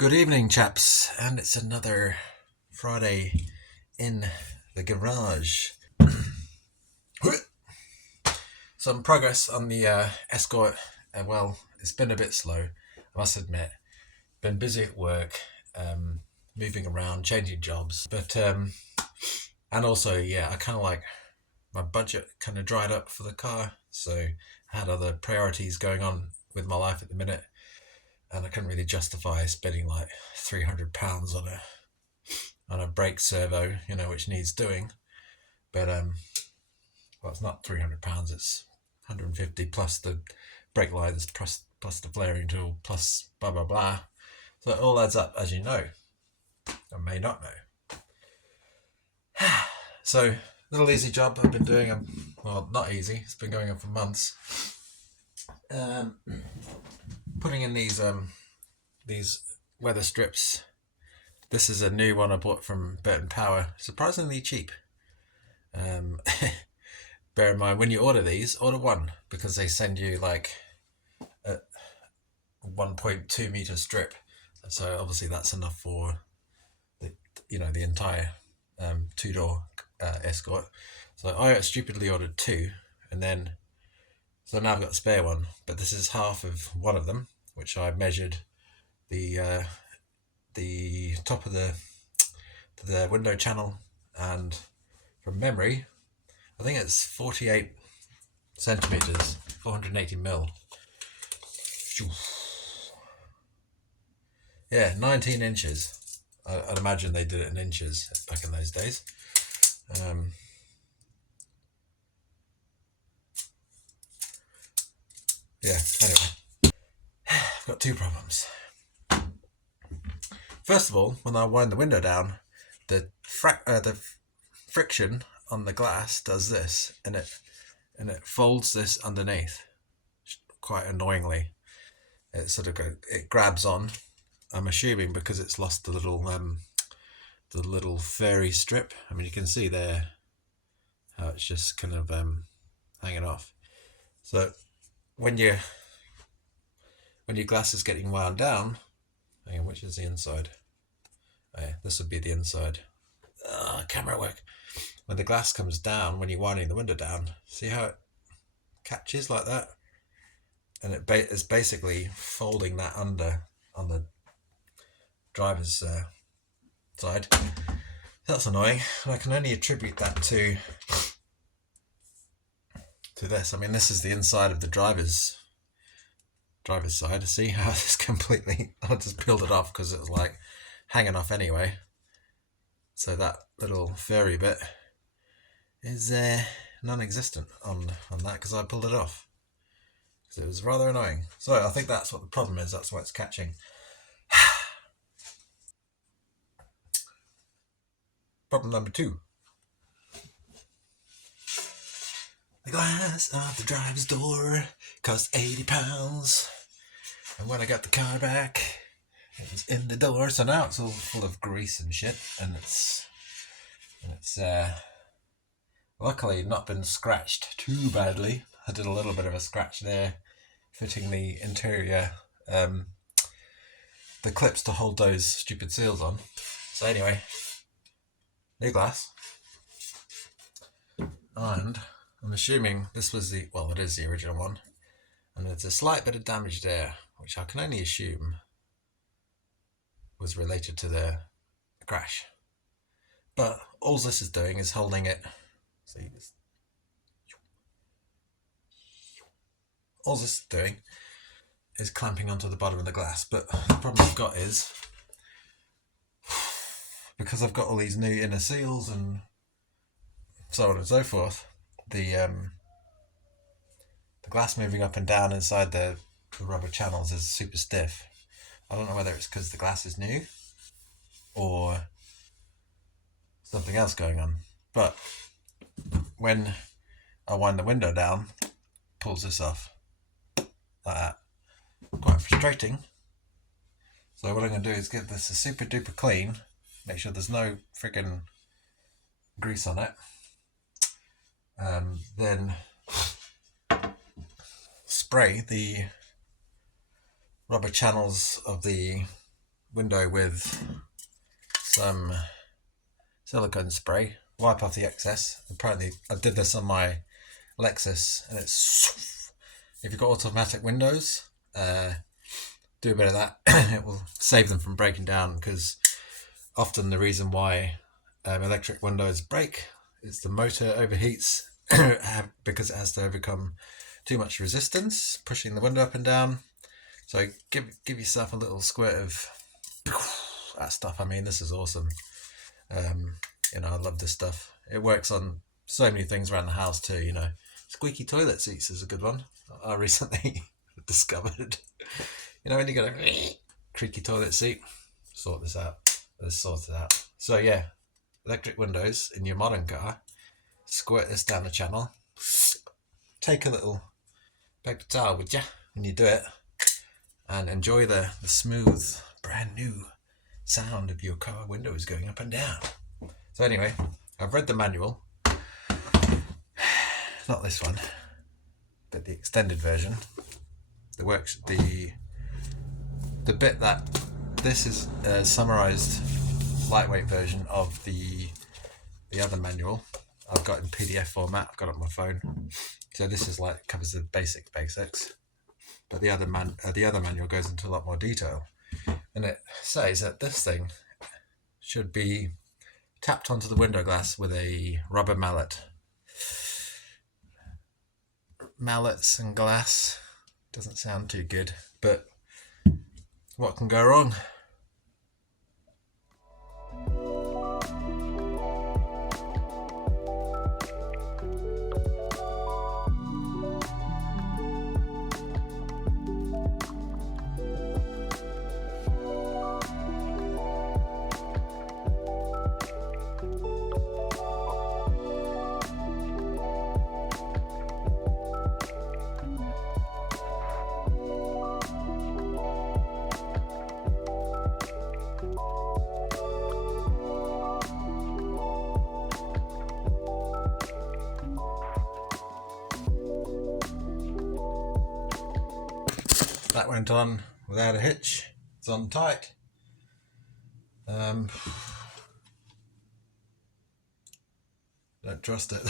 Good evening, chaps, and it's another Friday in the garage. Some progress on the Escort. Well, it's been a bit slow, I must admit. Been busy at work, moving around, changing jobs, but and also, yeah, I kind of like my budget kind of dried up for the car, so I had other priorities going on with my life at the minute, and I couldn't really justify spending like £300 on a brake servo, which needs doing. But well, it's not £300; it's 150 plus the brake lines, plus the flaring tool, plus blah blah blah. So it all adds up, as you know, or may not know. So little easy job I've been doing. Well, not easy. It's been going on for months. Putting in these weather strips. This is a new one I bought from Burton Power. Surprisingly cheap. Bear in mind, when you order these, order one, because they send you like a 1.2 meter strip. So obviously that's enough for the entire two-door Escort. So I stupidly ordered two, and then so now I've got a spare one, but this is half of one of them, which I measured the top of the window channel, and from memory, I think it's 48 centimeters, 480 mil. Yeah, 19 inches. I'd imagine they did it in inches back in those days. Yeah, anyway. I've got two problems. First of all, when I wind the window down, the friction on the glass does this, and it folds this underneath quite annoyingly. It grabs on. I'm assuming because it's lost the little furry strip. I mean, you can see there how it's just kind of hanging off. So when your glass is getting wound down, hang on, which is the inside? Oh, yeah, this would be the inside. Camera work. When the glass comes down, when you're winding the window down, see how it catches like that? And it is basically folding that under on the driver's side. That's annoying, and I can only attribute that to this. I mean, this is the inside of the driver's side. See how it's completely, I just peeled it off because it was like hanging off anyway. So that little furry bit is non-existent on that because I pulled it off. Because it was rather annoying. So I think that's what the problem is. That's why it's catching. Problem number two. The glass of the driver's door cost £80. And when I got the car back, it was in the door. So now it's all full of grease and shit. And it's luckily not been scratched too badly. I did a little bit of a scratch there, fitting the interior, the clips to hold those stupid seals on. So anyway, new glass. And I'm assuming this was it is the original one. And there's a slight bit of damage there, which I can only assume was related to the crash. But all this is doing is holding it. See, all this is doing is clamping onto the bottom of the glass. But the problem I've got is, because I've got all these new inner seals and so on and so forth, the glass moving up and down inside the rubber channels is super stiff. I don't know whether it's because the glass is new or something else going on. But when I wind the window down, it pulls this off like that. Quite frustrating. So what I'm going to do is give this a super duper clean, make sure there's no freaking grease on it. Then spray the rubber channels of the window with some silicone spray, wipe off the excess. Apparently I did this on my Lexus, and it's, if you've got automatic windows, do a bit of that. It will save them from breaking down, because often the reason why electric windows break is the motor overheats because it has to overcome too much resistance pushing the window up and down. So give yourself a little squirt of that stuff. I mean, this is awesome. I love this stuff. It works on so many things around the house too. Squeaky toilet seats is a good one. I recently discovered. When you got a creaky toilet seat, sort this out. Let's sort it out. So yeah, electric windows in your modern car. Squirt this down the channel. Take a little paper towel with you when you do it, and enjoy the smooth, brand new sound of your car windows going up and down. So anyway, I've read the manual. Not this one, but the extended version. The bit that this is a summarized lightweight version of the other manual. I've got in PDF format. I've got it on my phone. So this is covers the basics. But the other manual goes into a lot more detail, and it says that this thing should be tapped onto the window glass with a rubber mallet. Mallets and glass doesn't sound too good, but what can go wrong? That went on without a hitch. It's on tight. Don't trust it.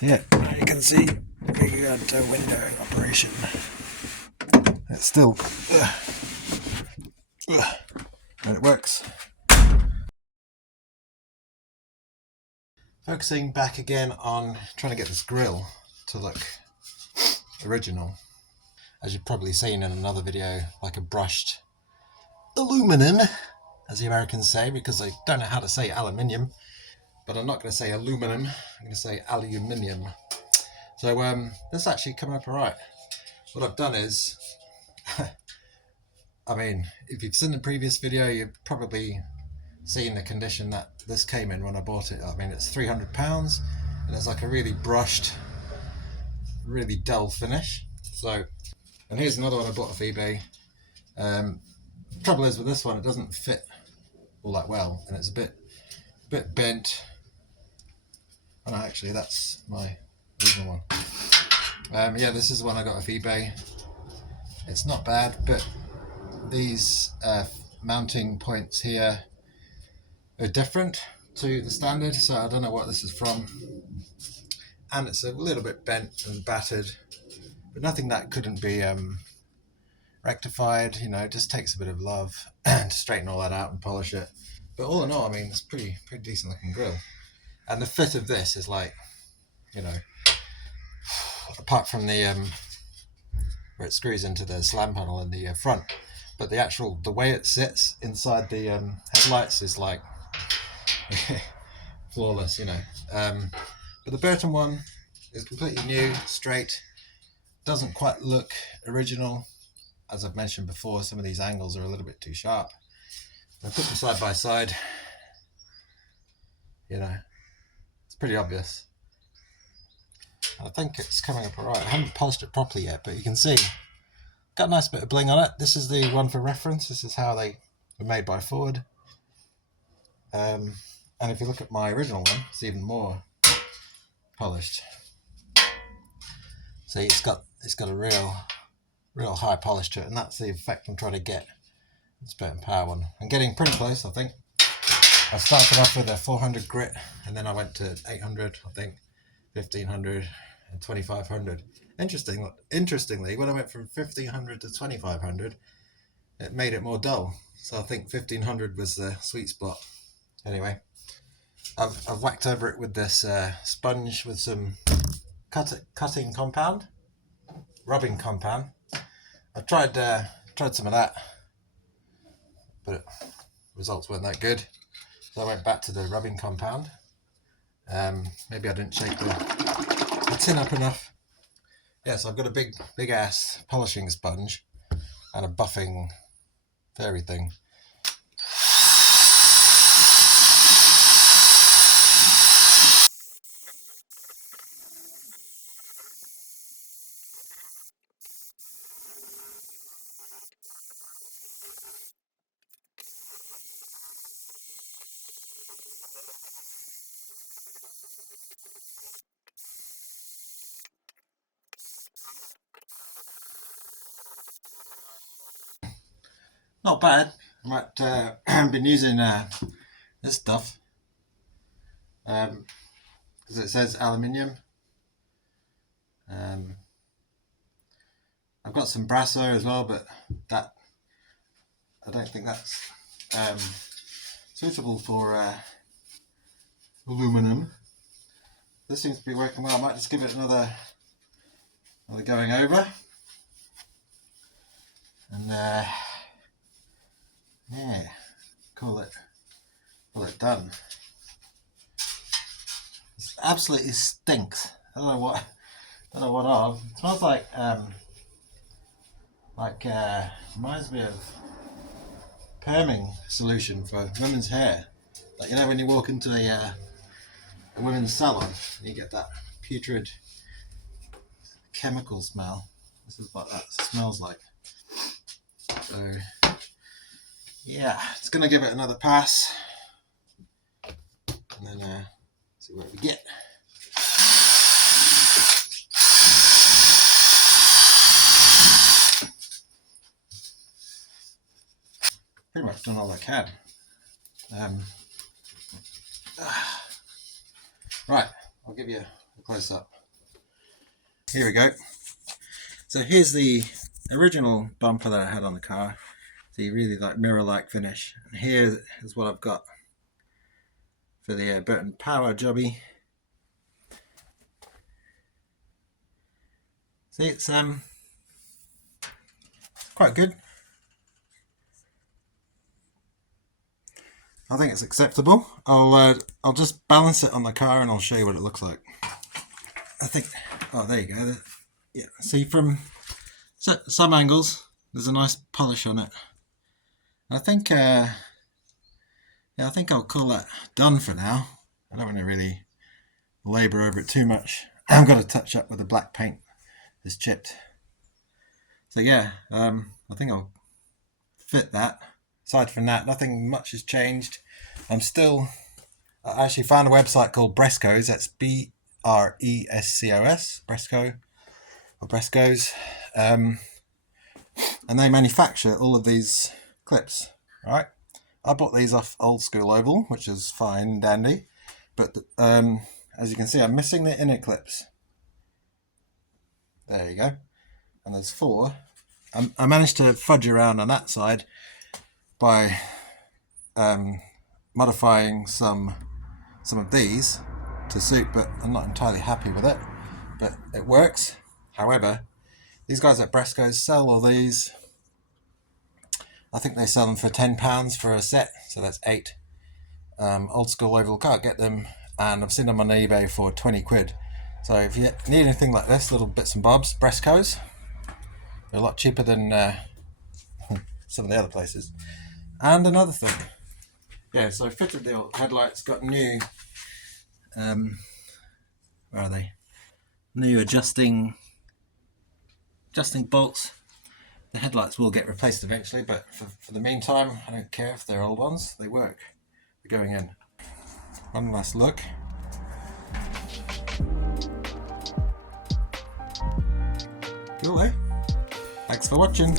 Yeah, you can see regard to window operation. It's still, and it works. Focusing back again on trying to get this grill to look original. As you've probably seen in another video, like a brushed aluminum, as the Americans say, because they don't know how to say aluminium. But I'm not going to say aluminum, I'm going to say aluminium. So this is actually coming up alright. What I've done is, I mean, if you've seen the previous video, you've probably seen the condition that this came in when I bought it. I mean, it's £300, and it's like a really brushed, really dull finish. So, and here's another one I bought off eBay. Trouble is with this one, it doesn't fit all that well, and it's a bit bent. Oh, no, actually, that's my original one. Yeah, this is the one I got off eBay. It's not bad, but these mounting points here are different to the standard, so I don't know what this is from. And it's a little bit bent and battered, but nothing that couldn't be rectified. It just takes a bit of love to straighten all that out and polish it. But all in all, I mean, it's pretty decent looking grill. And the fit of this is like, apart from the where it screws into the slam panel in the front, but the way it sits inside the headlights is like flawless, But the Burton one is completely new, straight, doesn't quite look original. As I've mentioned before, some of these angles are a little bit too sharp. I put them side by side. you know, it's pretty obvious. I think it's coming up alright. I haven't polished it properly yet, but you can see got a nice bit of bling on it. This is the one for reference. This is how they were made by Ford. And if you look at my original one, it's even more polished. See, it's got a real high polish to it, and that's the effect I'm trying to get. This Burton Power one. I'm getting pretty close, I think. I started off with a 400 grit, and then I went to 800, I think, 1500, and 2500. Interestingly, when I went from 1500 to 2500, it made it more dull. So I think 1500 was the sweet spot. Anyway, I've whacked over it with this sponge with some cutting compound, rubbing compound. I tried some of that, but results weren't that good. So I went back to the rubbing compound. Maybe I didn't shake the tin up enough. Yeah, so I've got a big ass polishing sponge and a buffing fairy thing. Not bad. I might I've been using this stuff because it says aluminium. I've got some Brasso as well, but that I don't think that's suitable for aluminum. This seems to be working well. I might just give it another going over, and yeah, call it done. It absolutely stinks. I don't know what of. It smells like reminds me of perming solution for women's hair. Like, you know, when you walk into a women's salon, you get that putrid chemical smell. This is what that smells like. So yeah, it's gonna give it another pass, and then see what we get. Pretty much done all I can. Right, I'll give you a close up. Here we go. So here's the original bumper that I had on the car. The really like mirror-like finish. And here is what I've got for the Burton Power jobby. See, it's quite good. I think it's acceptable. I'll just balance it on the car and I'll show you what it looks like. I think. Oh, there you go. Yeah. See, from some angles, there's a nice polish on it. I think. Yeah, I think I'll call that done for now. I don't want to really labour over it too much. I've got to touch up with the black paint. It's chipped. So yeah, I think I'll fit that. Aside from that, nothing much has changed. I actually found a website called Bresco's. That's Brescos, Bresco, or Bresco's. And they manufacture all of these clips, right? I bought these off Old School Oval, which is fine and dandy. But as you can see, I'm missing the inner clips. There you go. And there's 4. I managed to fudge around on that side by modifying some of these to suit, but I'm not entirely happy with it, but it works. However, these guys at Bresco's sell all these. I think they sell them for £10 for a set, so that's 8. Old School Oval, can't get them, and I've seen them on eBay for 20 quid. So if you need anything like this, little bits and bobs, Bresco's, they're a lot cheaper than some of the other places. And another thing, Yeah, so I fitted the headlights, got new, where are they? New adjusting bolts. The headlights will get replaced eventually, but for the meantime, I don't care if they're old ones, they work. They're going in. One last look. Cool, eh? Thanks for watching.